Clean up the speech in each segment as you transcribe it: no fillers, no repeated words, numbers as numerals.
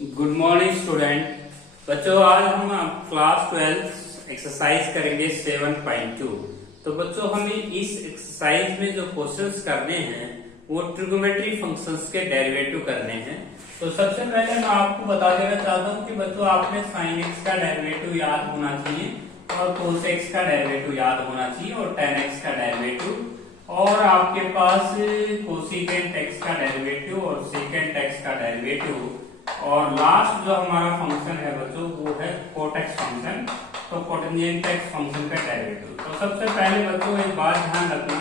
Good morning student. बच्चों आज हम क्लास 12 एक्सरसाइज करेंगे 7.2। तो बच्चों हमें इस एक्सरसाइज में जो क्वेश्चंस करने हैं वो ट्रिगोमेट्री फंक्शंस के डेरिवेटिव करने हैं। तो सबसे पहले मैं आपको बता देना चाहता हूँ कि बच्चों आपने साइन एक्स का डेरिवेटिव याद होना चाहिए और कोस एक्स का डेरिवेटिव याद होना चाहिए और टेन एक्स का डेरिवेटिव और आपके पास कोसिकेंट एक्स का डेरिवेटिव और सेकेंट एक्स का डेरिवेटिव और लास्ट जो हमारा फंक्शन है बच्चों वो है कोट एक्स फंक्शन, तो कोटेंजेंट एक्स फंक्शन का डेरिवेटिव। तो सबसे पहले बच्चों एक बात ध्यान रखना,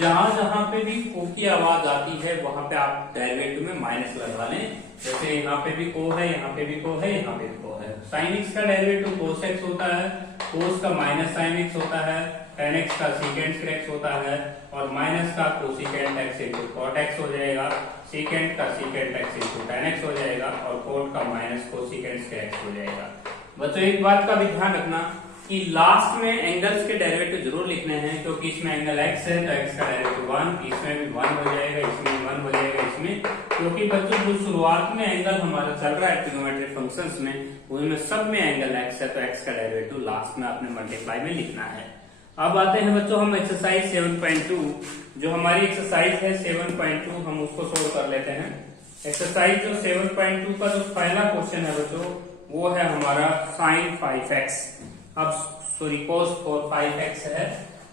जहां जहां पे भी को की आवाज आती है वहां पे आप डेरिवेटिव में माइनस लगा लें। जैसे यहाँ पे भी को है, यहाँ पे भी को है, यहाँ पे भी को है। साइन एक्स का डेरिवेटिव कोस एक्स होता है, कोस का माइनस साइन एक्स होता है, टेन एक्स का सीकेंट एक्स होता है और माइनस का cosecant x into cot x हो जाएगा, सीकेंट का secant x into tan x हो जाएगा और कोट का माइनस कोसिकेंट एक्स हो जाएगा। बच्चों एक बात का भी ध्यान रखना कि लास्ट में एंगल्स के डेरिवेटिव जरूर लिखने हैं, क्योंकि इसमें एंगल एक्स है तो एक्स का डेरिवेटिव 1, इसमें भी 1 हो जाएगा, इसमें 1 हो जाएगा इसमें, क्योंकि बच्चों जो शुरुआत में एंगल हमारा चल रहा है ट्रिगोमेट्री फंक्शंस में उनमें सब में एंगल एक्स है, तो एक्स का डेरिवेटिव लास्ट में आपने मल्टीप्लाई में लिखना है। अब आते हैं बच्चों हम एक्सरसाइज 7.2, जो हमारी एक्सरसाइज है 7.2 हम उसको सोल्व कर लेते हैं। एक्सरसाइज जो 7.2 का जो पहला क्वेश्चन है बच्चों वो है हमारा sin 5x, अब सॉरी cos 5x है।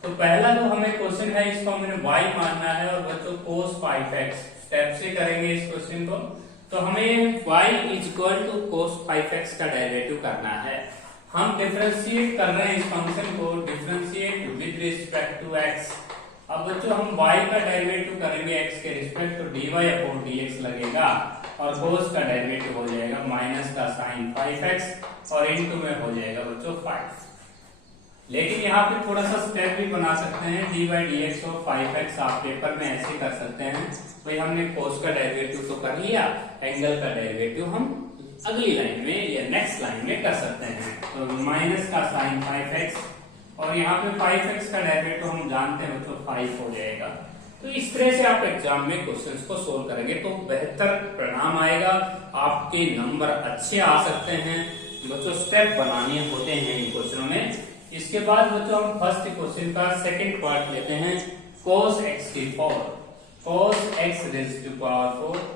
तो पहला जो हमें क्वेश्चन है इसको हमने y मानना है और बच्चों cos 5x स्टेप से करेंगे इस क्वेश्चन को। तो हमें y is equal to cos 5x का डेरिवेटिव करना है। हम डिफरेंशिएट कर रहे हैं इस फंक्शन को, differentiate with respect to x। अब बच्चों हम y का डेरिवेटिव करेंगे x के रिस्पेक्ट, तो dy अपॉन dx लगेगा और cos का डेरिवेटिव हो जाएगा माइनस का sin 5x और इनटू में हो जाएगा बच्चों 5। लेकिन यहाँ पे थोड़ा सा स्टेप भी बना सकते हैं, dy dx और 5x आप पेपर में ऐसे कर सकते हैं। भाई हमने cos का डेरिवेटिव तो कर लिया, एंगल का डेरिवेटिव हम अगली लाइन में या नेक्स्ट लाइन में कर सकते हैं। तो माइनस का sin 5x और यहाँ पे 5x का डेरिवेटिव हम जानते हैं बच्चों 5 हो जाएगा। तो इस तरह से आप एग्जाम में क्वेश्चंस को सोल्व करेंगे तो बेहतर परिणाम आएगा, आपके नंबर अच्छे आ सकते हैं। बच्चों स्टेप बनाने होते हैं इन क्वेश्चनों में। इसके बाद बच्चों हम फर्स्ट क्वेश्चन का सेकंड पार्ट लेते हैं, cos x की power, cos x raise to power 4।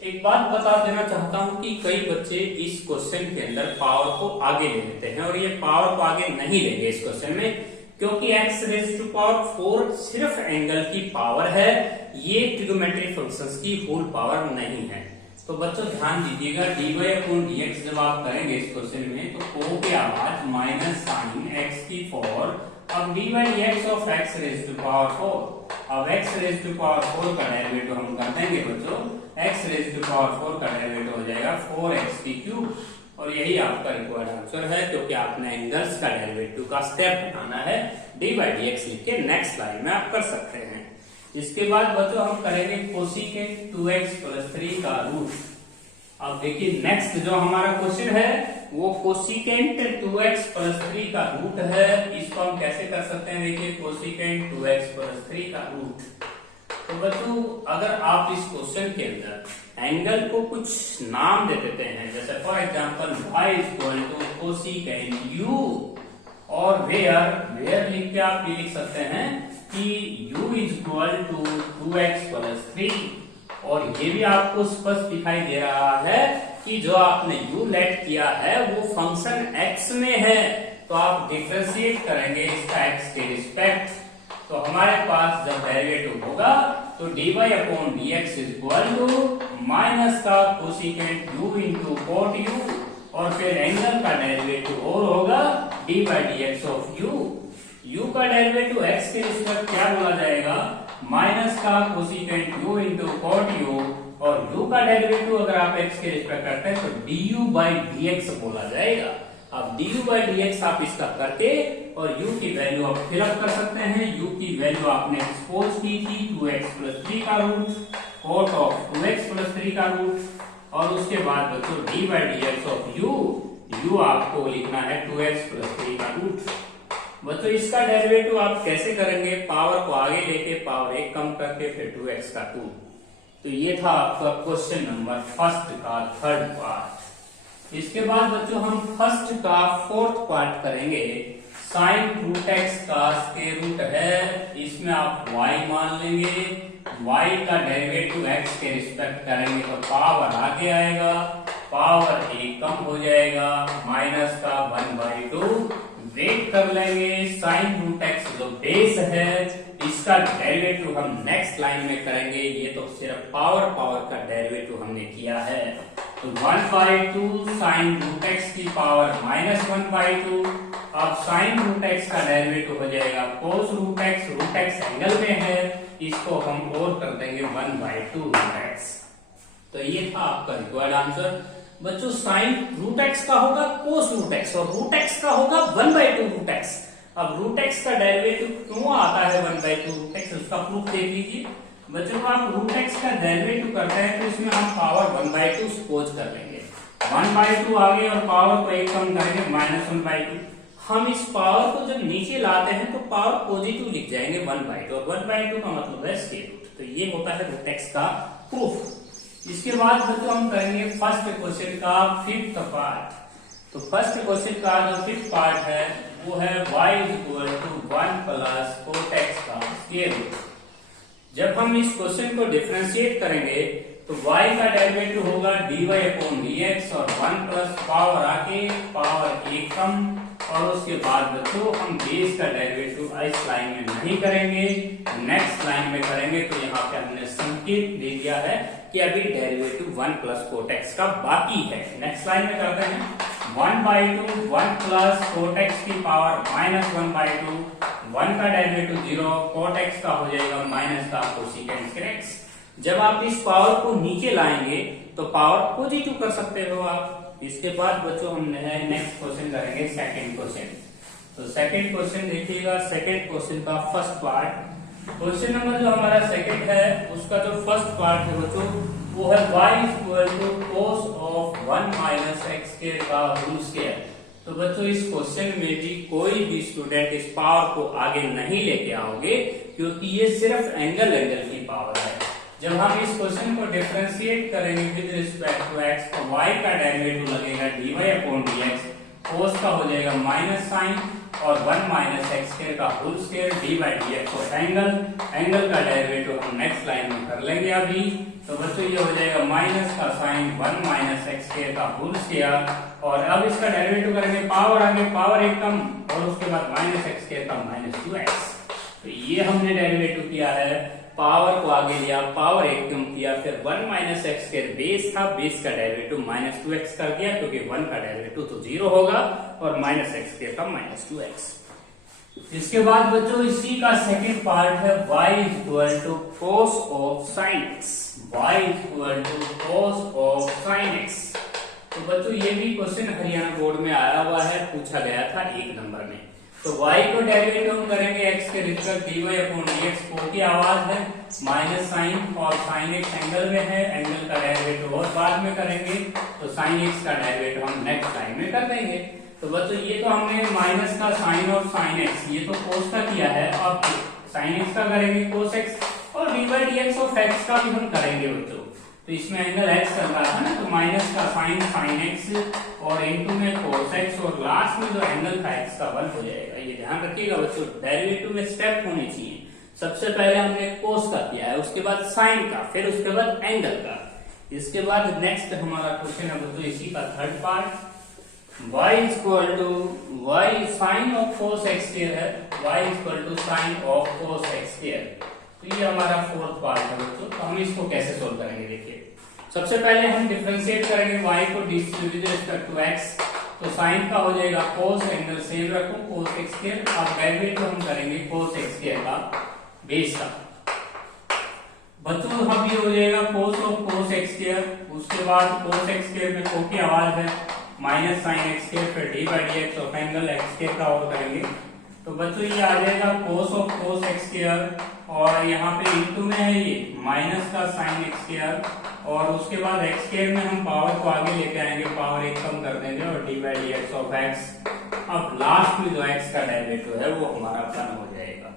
एक बात बता देना चाहता हूं कि कई बच्चे इस क्वेश्चन के अंदर पावर को आगे ले लेते हैं और ये पावर को आगे नहीं लेंगे इस क्वेश्चन में, क्योंकि x रेज़ टू पावर 4 सिर्फ एंगल की पावर है, ये ट्रिगोमेट्री फंक्शंस की होल पावर नहीं है। तो बच्चों ध्यान दीजिएगा, dy अपॉन dx जब आप करेंगे इस क्वेश्चन में तो को की आवाज माइनस साइन x की 4, अब dy dx of x raise to power 4। अब x रेज़ टू पावर 4 का डेरिवेटिव हम कर देंगे बच्चों, x रेज़ टू पावर 4 का डेरिवेटिव हो जाएगा 4x की क्यूब और यही आपका रिक्वायर्ड आंसर है, क्योंकि आपने एंगल्स का डेरिवेटिव का स्टेप बनाना है। dy dx लिख के नेक्स्ट लाइन में आप कर सकते हैं। इसके बाद बच्चों हम करेंगे कोसिकेंट 2x प्लस 3 का रूट। अब देखिए नेक्स्ट जो हमारा क्वेश्चन है वो कोसिकेंट 2x प्लस 3 का रूट है। इसको हम कैसे कर सकते हैं, देखिए कोसिकेंट 2x प्लस 3 का रूट। तो बच्चों अगर आप इस क्वेश्चन के अंदर एंगल को कुछ नाम दे देते हैं, जैसे for example y is equal to cosecant u और वेयर लिख के आप ये लिख सकते हैं कि u is equal to 2x plus 3 और ये भी आपको स्पष्ट दिखाई दे रहा है कि जो आपने u लेट किया है वो फंक्शन x में है, तो आप डिफरेंशिएट करेंगे इसका x के रिस्पेक्ट। तो हमारे पास जब डेरिवेटिव होगा तो dy upon dx is equal to minus का cosecant u into cot u और फिर एंगल का डेरिवेटिव और होगा dy dx ऑफ u का डेरिवेटिव x के रिस्पेक्ट क्या बोला जाएगा, माइनस का cosecant u into cot u और u का डेरिवेटिव अगर आप x के रिस्पेक्ट करते हैं तो du बाई dx बोला जाएगा। अब du बाई dx आप इसका करके और u की वैल्यू आप फिलअप कर सकते हैं। u की वैल्यू आपने एक्सपोज की थी 2x प्लस 3 का root, coat of 2x plus 3 का रूट और उसके बाद बच्चों dy by dx of u आपको लिखना है 2x प्लस 3 का रूट। बच्चों इसका डेरिवेटिव आप कैसे करेंगे, पावर को आगे लेके पावर 1 कम करके फिर 2x का 2। तो ये था आपका क्वेश्चन नंबर फर्स्ट का थर्ड पार्ट। इसके बाद बच्चों हम फर्स्ट का फोर्थ पार्ट करेंगे। साइन रूट एक्स का स्क्वायर रूट है, इसमें आप y मान लेंगे, y का डेरिवेटिव x के रिस्पेक्ट करेंगे तो पावर आगे आएगा, पावर एक कम हो जाएगा, माइनस का 1/2 वेट कर लेंगे। साइन रूट एक्स जो बेस है इसका डेरिवेटिव हम नेक्स्ट लाइन में करेंगे। ये तो सिर्फ पावर का डेरिवेटिव हमने किया है। तो 1/2 साइन रूट एक्स की पावर -1/2। अब साइन रूट एक्स का डेरिवेटिव हो जाएगा कोस रूट एक्स एंगल में है, इसको हम और कर देंगे 1/2 रूट एक्स। तो ये था आपका रिक्वायर्ड आंसर। बच्चों साइन रूट एक्स का होगा कोस रूट एक्स और रूट एक्स का होगा 1/2 रूट एक्स। अब रूट एक्स का डेरिवेटिव क्यों आता है 1/2 रूट एक्स, उसका प्रूफ देख लीजिए। बच्चों को आप रूट एक्स का डेरिवेटिव करते हैं तो इसमें हम पावर 1/2 सपोज कर लेंगे, 1/2 आगे और पावर को एक कम करेंगे -1/2। हम इस पावर को जब नीचे लाते हैं तो पावर पॉजिटिव लिख जाएंगे 1/2 और 1/2 का मतलब है स्क्वायर रूट। तो ये होता है रूट एक्स का प्रूफ। इसके बाद बच्चों हम करेंगे फर्स्ट क्वेश्चन का फिफ्थ पार्ट। तो फर्स्ट क्वेश्चन का जो फिफ्थ पार्ट है वो है y = 1 + cot x का स्क्वायर रूट। जब हम इस क्वेश्चन को डिफरेंशिएट करेंगे तो y का डेरिवेटिव होगा dy/dx और 1 प्लस पावर आके पावर एक कम, और उसके बाद बच्चों हम बेस का डेरिवेटिव इस लाइन में नहीं करेंगे, नेक्स्ट लाइन में करेंगे। तो यहाँ पे हमने संकेत दे दिया है कि अभी डेरिवेटिव 1 + cot x का बाकी है। नेक्स्ट लाइन में करते हैं 1/2 1 + cot x की पावर -1/2, 1 का डेरिवेटिव 0, cot x का हो जाएगा माइनस का कोसिकेंट x। जब आप इस पावर को नीचे लाएंगे तो पावर पॉजिटिव कर सकते हो आप। इसके बाद बच्चों हम नेक्स्ट क्वेश्चन करेंगे सेकंड क्वेश्चन। तो सेकंड क्वेश्चन देखिएगा, सेकंड क्वेश्चन का फर्स्ट पार्ट। क्वेश्चन नंबर जो हमारा सेकंड है उसका जो फर्स्ट पार्ट है बच्चों वो है y = cos of 1 - x² का होल स्क्वायर। तो बच्चों इस क्वेश्चन में भी कोई भी स्टूडेंट इस पावर को आगे नहीं लेके आओगे क्योंकि ये सिर्फ एंगल की पावर है। जब हम इस क्वेश्चन को डिफरेंशिएट करेंगे विद रिस्पेक्ट टू x तो y का डेरिवेटिव लगेगा dy/dx, cos का हो जाएगा माइनस साइन और 1 - x² का होल स्क्वायर d/dx और एंगल का डेरिवेटिव हम नेक्स्ट लाइन में कर लेंगे अभी। तो बच्चों ये हो जाएगा माइनस का साइन 1 - x² का होल स्क्वायर, और अब इसका डेरिवेटिव करेंगे पावर आगे पावर एक कम और उसके बाद -x² का -2x। तो ये हमने डेरिवेटिव किया है, पावर को आगे लिया, पावर एक कम किया, फिर 1 - x² बेस था, बेस का डेरिवेटिव -2x कर दिया क्योंकि 1 का डेरिवेटिव तो 0 होगा और -x² का -2x। इसके बाद बच्चों इसी का सेकंड पार्ट है y = cos of sin x, y = cos of sin x। तो बच्चों ये भी क्वेश्चन हरियाणा बोर्ड में आया हुआ है, पूछा गया था 1 नंबर में। तो y को डेरिवेटिव हम करेंगे x के रिस्पेक्ट dy/dx, को की आवाज है माइनस साइन और साइन x एंगल में है, एंगल का डेरिवेटिव और बाद में करेंगे। तो साइन x का डेरिवेटिव हम नेक्स्ट लाइन में कर देंगे। तो बच्चों ये तो हमने माइनस का साइन और साइन x, ये तो कोस का किया है, अब साइन x का करेंगे कोस x और dy/dx ऑफ x का भी हम करेंगे बच्चों। तो इसमें एंगल x चल रहा था ना, तो माइनस का साइन x और इनटू में cos x और लास्ट में जो एंगल था x का 1 हो जाएगा। ये ध्यान रखिएगा बच्चों, डेरिवेटिव में स्टेप होने चाहिए। सबसे पहले हमने cos का किया है, उसके बाद साइन का, फिर उसके बाद एंगल का। इसके बाद नेक्स्ट हमारा क्वेश्चन है बच्चों इसी का third part, y sin of cos x² है, y = sin of cos x²। तो ये हमारा फोर्थ पार्ट है बच्चों। तो हम इसको कैसे सोल्व करेंगे देखिए। सबसे पहले हम डिफरेंशिएट करेंगे y को विद रिस्पेक्ट टू x। तो साइन का हो जाएगा cos, एंगल सेम रखो cos x²। अब डेरिवेटिव हम करेंगे cos x² का बेस का। बच्चों हम ये हो जाएगा cos of cos x², उसके बाद cos x² में को की आवाज है माइनस साइन x², फिर d/dx ऑफ एंगल x² का और करेंगे। तो बच्चों ये आ जाएगा cos of cos x² और यहाँ पे इनटू में है ये माइनस का साइन x² और उसके बाद x² में हम पावर को आगे लेके आएंगे, पावर एक कम कर देंगे और d/dx ऑफ x। अब लास्ट में जो x का डेरिवेटिव है वो हमारा 1 हो जाएगा।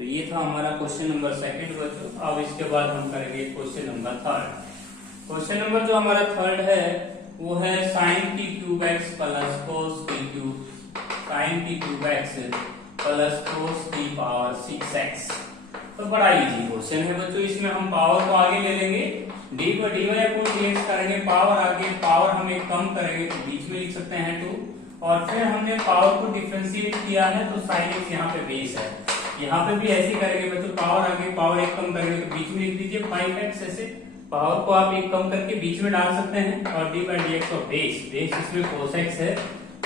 तो ये था हमारा क्वेश्चन नंबर सेकंड बच्चों। अब इसके बाद हम करेंगे question number third. Question number जो हमारा थर्ड है वो है sin t cube x plus cos t cube sin t cube x plus cos t power 6x। तो बड़ा इजी क्वेश्चन है बच्चों। इसमें हम पावर को आगे ले लेंगे, डी पर dy अपॉन dx करेंगे, पावर आगे, पावर हम एक कम करेंगे तो बीच में लिख सकते हैं 2, और फिर हमने पावर को डिफरेंशिएट किया है तो sin x यहाँ पे बेस है। यहाँ पे भी ऐसे करेंगे बच्चों, पावर आगे पावर एक कम करेंगे तो बीच में लिख दीजिए 5x। ऐसे पावर को आप एक कम करके बीच में डाल सकते हैं, और डी बाई डी एक्स और बेस इसमें cos x है,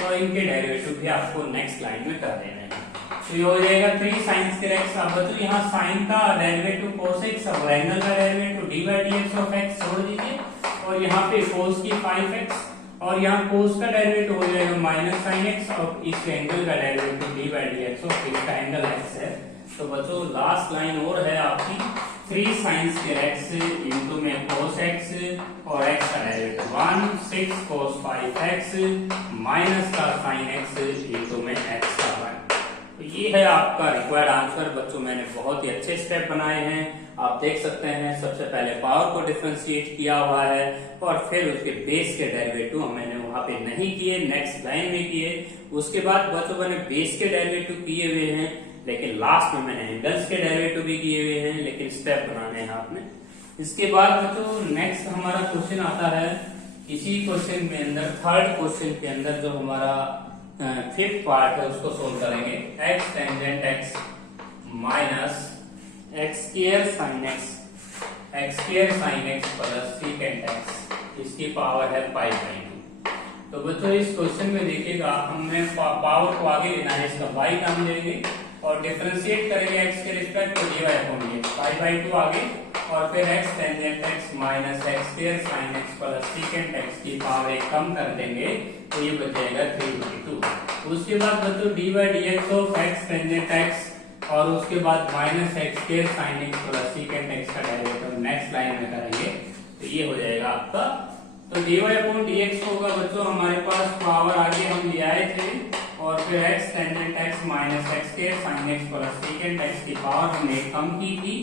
तो इनके डेरिवेटिव भी आपको नेक्स्ट लाइन में कर देना है। तो ये हो जाएगा 3 sin स्क्वायर x। अब बच्चों यहाँ sin का डेरिवेटिव cos x और एंगल का derivative D by d x of x छोड़ दीजिए, और यहाँ पे cos की 5x, और यहाँ cos का डेरिवेटिव हो जाएगा माइनस sin x, और इस एंगल का derivative D by d x और इसका एंगल x है। तो बच्चों लास्ट लाइन और है आपकी 3 sin स्क्वायर x इंटू में cos x और x का डेरिवेटिव 1 6 cos 5x माइनस का sin x इंटू में x का 1। तो ये है आपका रिक्वायर्ड आंसर बच्चों। मैंने बहुत ही अच्छे स्टेप बनाए हैं, आप देख सकते हैं। सबसे पहले पावर को डिफरेंशिएट किया हुआ है, और फिर उसके बेस के डेरिवेटिव मैंने वहां पे नहीं किए, नेक्स्ट लाइन में किए। उसके बाद बच्चों मैंने बेस के डेरिवेटिव किए हुए हैं, लेकिन लास्ट में मैंने एंगल्स के डेरिवेटिव भी किए हुए हैं, लेकिन स्टेप बनाने हैं आपने। इसके बाद बच्चों नेक्स्ट हमारा क्वेश्चन आता है इसी क्वेश्चन में अंदर, थर्ड क्वेश्चन के अंदर जो हमारा फिफ्थ पार्ट है उसको सोल्व करेंगे। x tangent x minus x square sin x plus second x, इसकी पावर है 5/2। तो बच्चों इस क्वेश्चन में देखिएगा, हमने पावर को आगे लेना है, इसका y नाम लेंगे और डिफरेंशिएट करेंगे x के रिस्पेक्ट में dy अपॉन dx 5/2 आगे, और फिर x tangent x minus x square sin x plus second x की पावर एक कम कर देंगे तो ये बच जाएगा 3/2। उसके बाद बच्चों dy dx of x tangent x, और उसके बाद minus x square sin x plus second x का डेरिवेटिव नेक्स्ट लाइन में करेंगे तो ये हो जाएगा आपका। तो dy अपॉन dx होगा बच्चों हमारे पास, पावर आगे हम ले आए थे, और फिर x tangent x minus x square sin x plus second x की पावर हमने कम की थी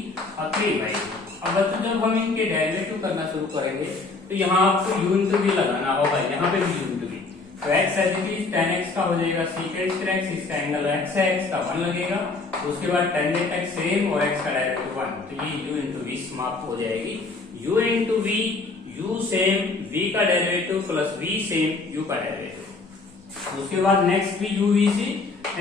3/2। अब बच्चों जब हम इनके डेरिवेटिव करना शुरू करेंगे तो यहाँ आपको u इंटू v लगाना होगा, यहाँ पे भी u इंटू v। तो x as it is tan x का हो जाएगा सेकेंड स्क्वायर x, इसका एंगल x है, x का 1 लगेगा। उसके बाद टेंजेंट x सेम और x का डेरिवेटिव 1, तो ये u इंटू v समाप्त हो जाएगी। u into v, u same, v का derivative plus v same, u का डेरिवेटिव। उसके बाद नेक्स्ट भी u v से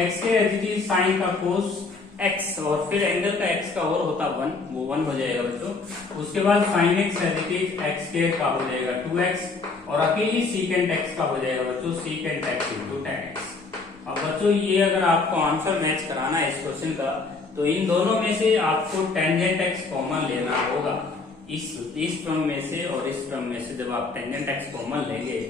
x के एज इट इज साइन का cos x, और फिर एंगल का x का और होता 1, वो 1 हो जाएगा बच्चों। उसके बाद sin x as it is x square का हो जाएगा 2x, और अकेली secant x का हो जाएगा बच्चों secant x into tan x। अब बच्चों ये अगर आपको आंसर मैच कराना है इस क्वेश्चन का, तो इन दोनों में से आपको टेंजेंट x कॉमन लेना होगा। इस टर्म में से और इस टर्म में से जब आप टेंजेंट x कॉमन लेंगे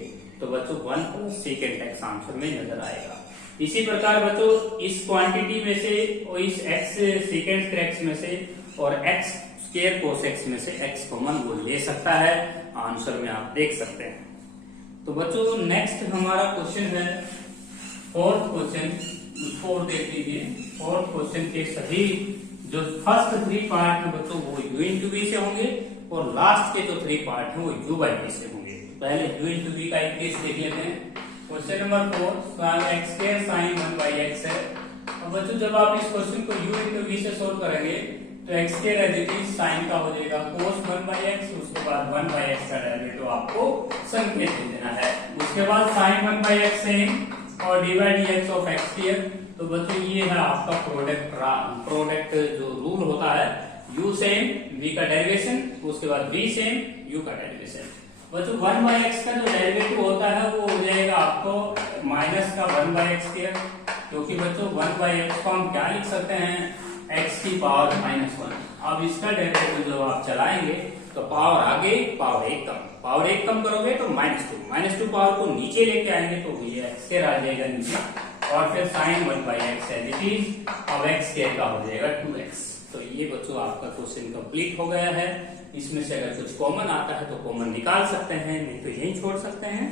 तो बच्चों 1 प्लस secant x आंसर में नजर आएगा। इसी प्रकार बच्चों इस क्वांटिटी में से और इस x सेकेंड x में से और x स्क्वायर cos x में से x कॉमन वो ले सकता है, आंसर में आप देख सकते हैं। तो बच्चों नेक्स्ट हमारा क्वेश्चन है फोर्थ क्वेश्चन, उसको देख लीजिए। फोर्थ क्वेश्चन के सभी जो फर्स्ट 3 पार्ट है बच्चों वो u इंटू v से होंगे, और लास्ट के जो 3 पार्ट है वो u बाई v से होंगे। पहले u इंटू v का एक केस देख लेते हैं। Question number 4 x square sin 1/x है। अब बच्चों जब आप इस क्वेश्चन को u इंटू v से सोल्व करेंगे तो x square as it is sine का हो जाएगा cos 1/x, उसके बाद 1/x का डेरिवेटिव आपको संकेत दे देना है। उसके बाद sin 1/x सेम और dy dx of x square. तो बच्चों ये है आपका प्रोडक्ट जो रूल होता है, u सेम, v का डेरिवेशन, उसके बाद v सेम, u का डेरिवेशन। बच्चों 1/x का जो डेरिवेटिव होता है वो हो जाएगा आपको माइनस का 1/x स्क्वायर, क्योंकि बच्चों 1/x को हम क्या लिख सकते हैं, x की पावर -1। अब इसका डेरिवेटिव जब आप चलाएंगे तो पावर आगे, पावर एक कम करोगे तो -2 पावर को नीचे लेके आएंगे तो ये x स्क्वायर आ जाएगा नीचे, और फिर sin 1/x as it is, अब x स्क्वायर का हो जाएगा 2x। तो ये बच्चों आपका क्वेश्चन कंप्लीट हो गया है। इसमें से अगर कुछ कॉमन आता है तो कॉमन निकाल सकते हैं, नहीं तो यही छोड़ सकते हैं।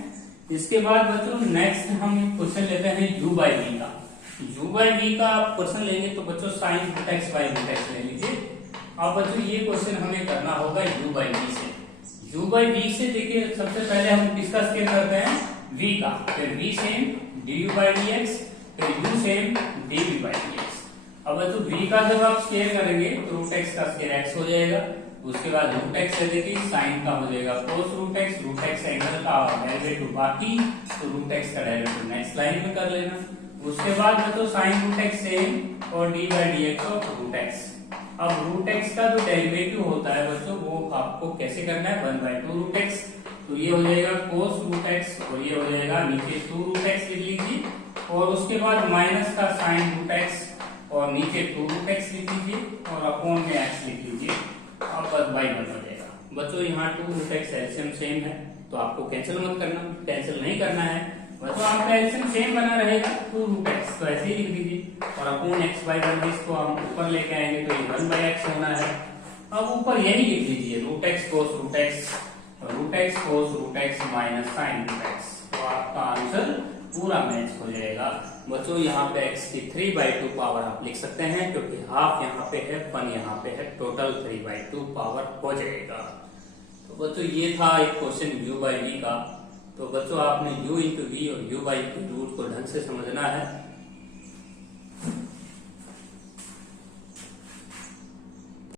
इसके बाद बच्चों नेक्स्ट हम क्वेश्चन लेते हैं u बाई v का। u बाई v का आप क्वेश्चन लेंगे तो बच्चों sine root x by root x ले लीजिए। अब बच्चों ये क्वेश्चन हमें करना होगा u बाई v से। u बाई v से देखिए सबसे पहले हम किसका स्केल करते हैं, v का, फिर v same du by dx, फिर u same dv by dx। अब बच्चों v का जब आप स्केल करेंगे तो रूट एक्स का स्केल x हो जाएगा, उसके बाद रूट एक्स से देखिए साइन का हो जाएगा कोस रूट एक्स एंगल का डेरिवेटिव बाकी, तो रूट एक्स का डेरिवेटिव नेक्स्ट लाइन में कर लेना। उसके बाद बच्चों साइन रूट एक्स सेम और d by d x of root x. अब रूट एक्स का जो डेरिवेटिव होता है बच्चों वो आपको कैसे करना है, 1/2 रूट एक्स, तो ये हो जाएगा कोस रूट एक्स और ये हो जाएगा नीचे 2 रूट एक्स लिख लीजिए, और उसके बाद माइनस का साइन रूट एक्स और नीचे 2 रूट एक्स लिख लीजिए और अपॉन में एक्स लिख लीजिए। अब बस बाई 1 हो जाएगा। बच्चों यहाँ 2 रूट एक्स एलसीएम सेम है तो आपको कैंसिल मत करना, कैंसिल नहीं करना है बच्चों, आपका एलसीएम सेम बना रहेगा 2 रूट एक्स, तो ऐसे ही लिख दीजिए और अपॉन एक्स बाई 1 इसको हम ऊपर लेके आएंगे तो ये 1 बाई एक्स होना है। अब ऊपर यही लिख लीजिए root X cos root X और root X cos root X minus sine root X, तो आपका आंसर पूरा मैच हो जाएगा। बच्चों यहाँ पे x की 3/2 पावर आप लिख सकते हैं क्योंकि हाफ यहाँ पे है 1 यहाँ पे है, टोटल 3/2 पावर हो जाएगा। तो बच्चों ये था एक क्वेश्चन u बाई v का। तो बच्चों आपने u इंटू v और u बाई v रूट को ढंग से समझना है।